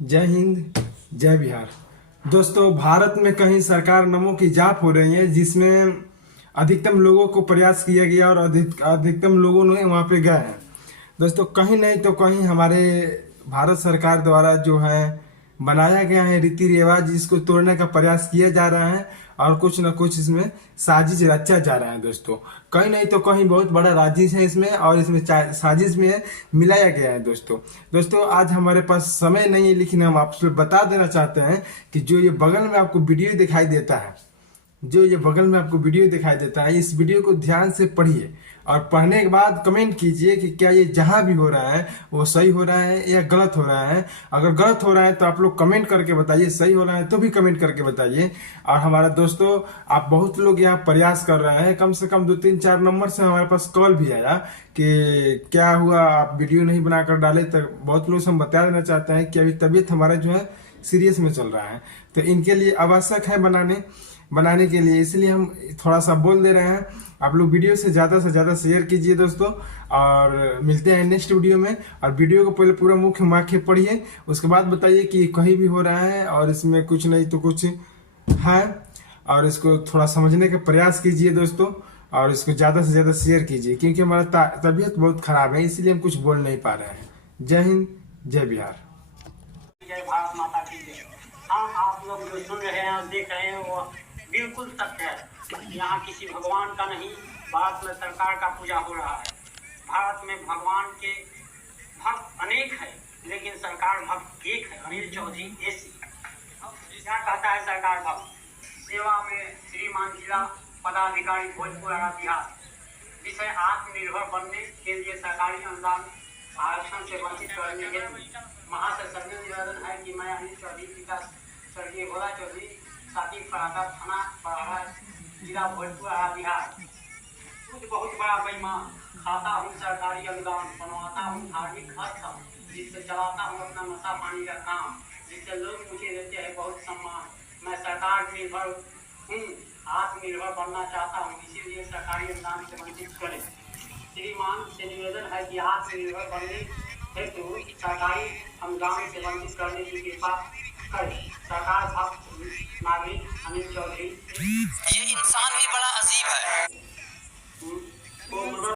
जय हिंद, जय बिहार। दोस्तों, भारत में कहीं सरकार नामों की जाप हो रही है जिसमें अधिकतम लोगों को प्रयास किया गया और अधिकतम लोगों ने वहाँ पे गए हैं। दोस्तों, कहीं नहीं तो कहीं हमारे भारत सरकार द्वारा जो है बनाया गया है रीति रिवाज, जिसको तोड़ने का प्रयास किया जा रहा है और कुछ न कुछ इसमें साजिश रचा जा रहा है। दोस्तों, कहीं नहीं तो कहीं बहुत बड़ा राजिश है इसमें, और इसमें साजिश में मिलाया गया है। दोस्तों आज हमारे पास समय नहीं है, लेकिन हम आपसे बता देना चाहते हैं कि जो ये बगल में आपको वीडियो दिखाई देता है, इस वीडियो को ध्यान से पढ़िए और पढ़ने के बाद कमेंट कीजिए कि क्या ये जहां भी हो रहा है वो सही हो रहा है या गलत हो रहा है। अगर गलत हो रहा है तो आप लोग कमेंट करके बताइए, सही हो रहा है तो भी कमेंट करके बताइए। और हमारा दोस्तों, आप बहुत लोग यहाँ प्रयास कर रहे हैं, कम से कम 2-3-4 नंबर से हमारे पास कॉल भी आया कि क्या हुआ, आप वीडियो नहीं बनाकर डाले। तो बहुत लोग से हम बता देना चाहते हैं कि अभी तबीयत हमारा जो है सीरियस में चल रहा है, तो इनके लिए आवश्यक है बनाने के लिए, इसलिए हम थोड़ा सा बोल दे रहे हैं। आप लोग वीडियो से ज़्यादा शेयर कीजिए दोस्तों, और मिलते हैं नेक्स्ट वीडियो में। और वीडियो को पहले पूरा मुख्य वाक्य पढ़िए, उसके बाद बताइए कि कहीं भी हो रहा है और इसमें कुछ नहीं तो कुछ है, और इसको थोड़ा समझने का प्रयास कीजिए दोस्तों, और इसको ज़्यादा से ज़्यादा शेयर कीजिए, क्योंकि हमारा तबीयत बहुत खराब है, इसीलिए हम कुछ बोल नहीं पा रहे हैं। जय हिंद, जय बिहार। जय भारत माता की जय। हाँ, आप लोग जो सुन रहे हैं और देख रहे हैं वो बिल्कुल सत्य है। यहाँ किसी भगवान का नहीं, भारत में सरकार का पूजा हो रहा है। भारत में भगवान के भक्त अनेक है, लेकिन सरकार भक्त एक है, अनिल चौधरी एसी। क्या कहता है सरकार भक्त? सेवा में श्रीमान जिला पदाधिकारी भोजपुर बिहार। विषय आत्मनिर्भर बनने के लिए सरकारी अनुदान आरक्षण से वंचित करने हेतु महासचिव निवेदन है कि मैं अनिल चौधरी पिता स्वर्गीय भोला चौधरी साथी फरादा थाना पराहा जिला भोजपुर बिहार कुछ बहुत बड़ा बेईमान खाता हूँ सरकारी अनुदान, बनवाता हूँ धार्मिक स्थल, जिससे चलाता हूँ अपना नशा पानी का काम, जिससे लोग मुझे देते हैं बहुत सम्मान। मैं सरकार निर्भर हूँ, आत्मनिर्भर बनना चाहता हूँ, इसीलिए सरकारी अनुदान से वंचित करें। श्रीमान से निवेदन है कि आत्मनिर्भर बनने हेतु सरकारी अनुदान से वंचित करने की कृपा करें। सरकार भक्त नागरिक अनिल चौधरी। ये इंसान भी बड़ा अजीब है।